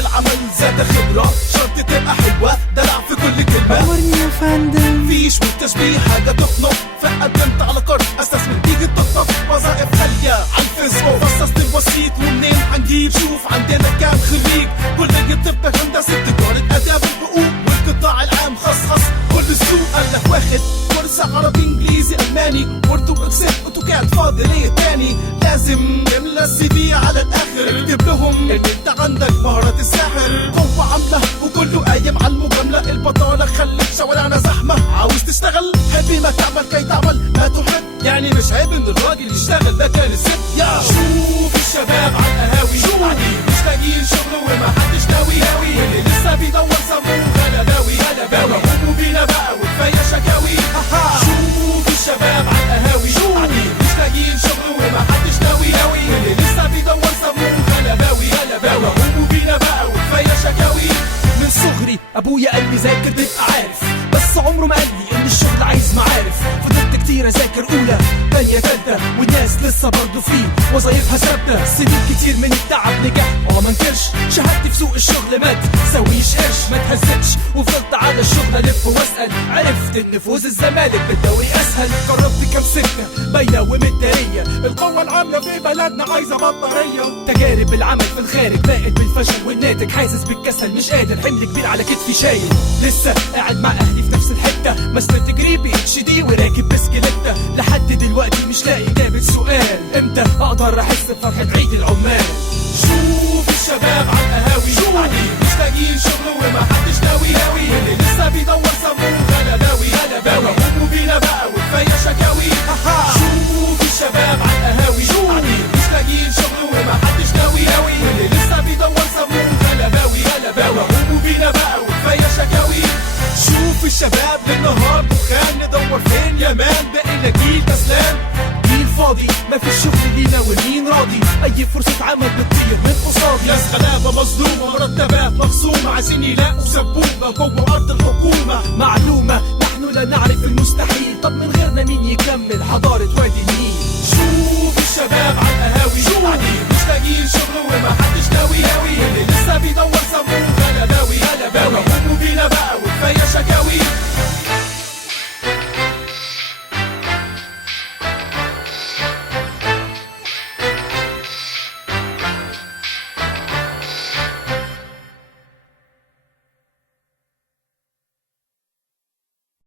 العمل زاد خبرة، شرط تبقى حلوة دلع في كل كلمة. أمرني يا فندم. فيش بالتشبيه حاجة تخنق، فقدمت على قرض استثمر تيجي تطبق وظائف غالية عالفيسبوك. فصصت الوسيط ومنين حنجيب؟ شوف عندنا كام خريج كلية طب هندسة تجارة آداب الحقوق والقطاع العام خص كل السوق. قالك واخد كورس عربي انجليزي الماني وورد واكسل اوتوكاد، فاضل ايه تاني؟ لازم نملى السي في على الاخر، اكتب لهم ان انت عندك مهارة الساحر. قوة عاملة وكله قايم على المجاملة، البطالة خلت شوارعنا زحمة. عاوز تشتغل حبي ما تعمل كي تعمل ما تحب، يعني مش عيب ان الراجل يشتغل ده كان الست. يا شوف الشباب على القهاوي قاعدين مش لاقيين شغل وما حدش ناوي واللي لسه بيدور سموه غلباوي. قوموا بينا بقى وكفايه شكاوي. شوف الشباب على القهاوي قاعدين مش لاقيين شغل وما حدش ناوي واللي لسه بيدور سموه غلباوي. قوموا بينا بقى وكفايه شكاوي. من صغري ابويا قال لي ذاكر تبقى عارف، بس عمره ما قال لي ان الشغل عايز معارف. فضلت كتير اذاكر اولى تانية تالتة والناس لسه برضه في وظايفها ثابتة. سنين كتير من التعب نجحت ما انكرش، شهادتي في سوق الشغل ما تساويش قرش. ما تهزتش وفضلت على الشغل الف واسال، عرفت ان فوز الزمالك بالدوري اسهل. جربت كام سكة باينة ومدارية، القوة العاملة في بلدنا عايزة بطارية. تجارب العمل في الخارج باقت بالفشل والناتج حاسس بالكسل، مش قادر حمل كبير على كتفي شايل. لسه قاعد مع اهلي في نفس الحتة، مسافة تجريبي اتش دي وراكب بسكليتة. لحد دلوقتي مش لاقي اجابة سؤال، امتى اقدر احس بفرحة عيد العمال؟ شوف الشباب على القهاوي قاعدين مش لاقيين شغل وما حدش ناوي واللي لسه بيدور سموه غلباوي. قوموا بينا بقى وكفايه شكاوي. شوف الشباب على القهاوي قاعدين مش لاقيين شغل وما حدش ناوي واللي لسه بيدور سموه غلباوي. قوموا بينا بقى وكفايه شكاوي. شوف الشباب للنهار دخان، ندور فين يا مان؟ بقينا جيل كسلان، جيل فاضي ما فيش شغل لينا والمين راضي. اي فرصة عمل بتطير من قصادي. ناس غلابة مظلومة مرتبات مخصومة، عايزين يلاقوا سبوبة جوه ارض الحكومة. مع